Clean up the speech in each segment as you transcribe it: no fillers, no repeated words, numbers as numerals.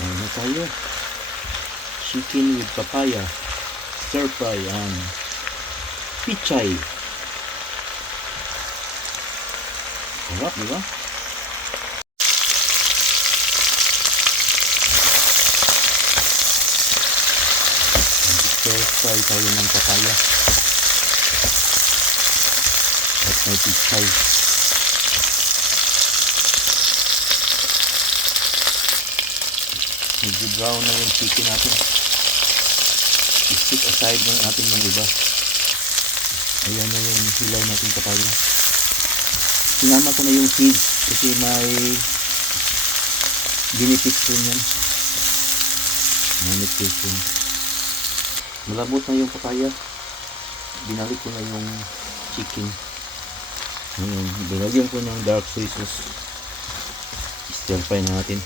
Ano tayo? Chicken with papaya, stir fry, and pichay. Sarap, di ba? Stir fry tayo ng papaya at may pichay. Medyo brown na yung chicken natin. I-stick aside na natin yung iba. Ayan na yung hilaw natin papaya. Sinama ko na yung seeds kasi may benefits rin yan. May nutrition. Malambot na yung papaya. Binalik ko na yung chicken. Ayan, binagyan ko ng dark soy sauce. Stir fry na natin.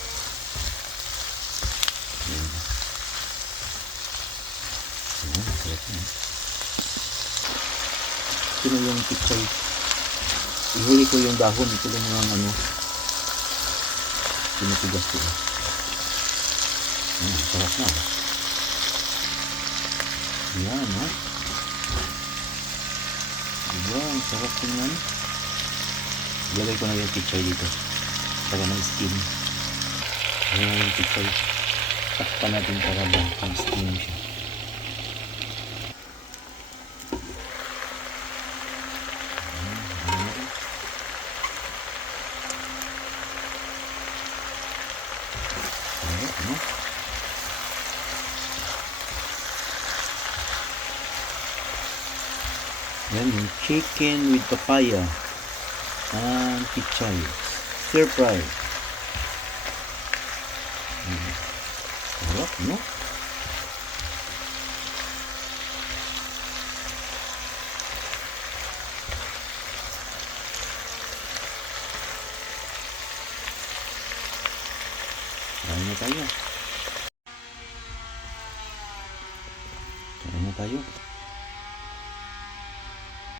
Ayan. Ayan, sarap na. Ito na yung pichay. Ihuli ko yung dahon. Ito lang yung ano. Pinatigas ko. Ayan, sarap na. Ayan, ha. Ayan, sarap tingnan. Ilagay ko na yung pichay dito. Para ng steam. Ayan yung pichay. Takpan natin para ng steam siya. Ayan, yan yung chicken with papaya and pichay stir fry. Sarap, no? Kain na tayo. Kain na tayo.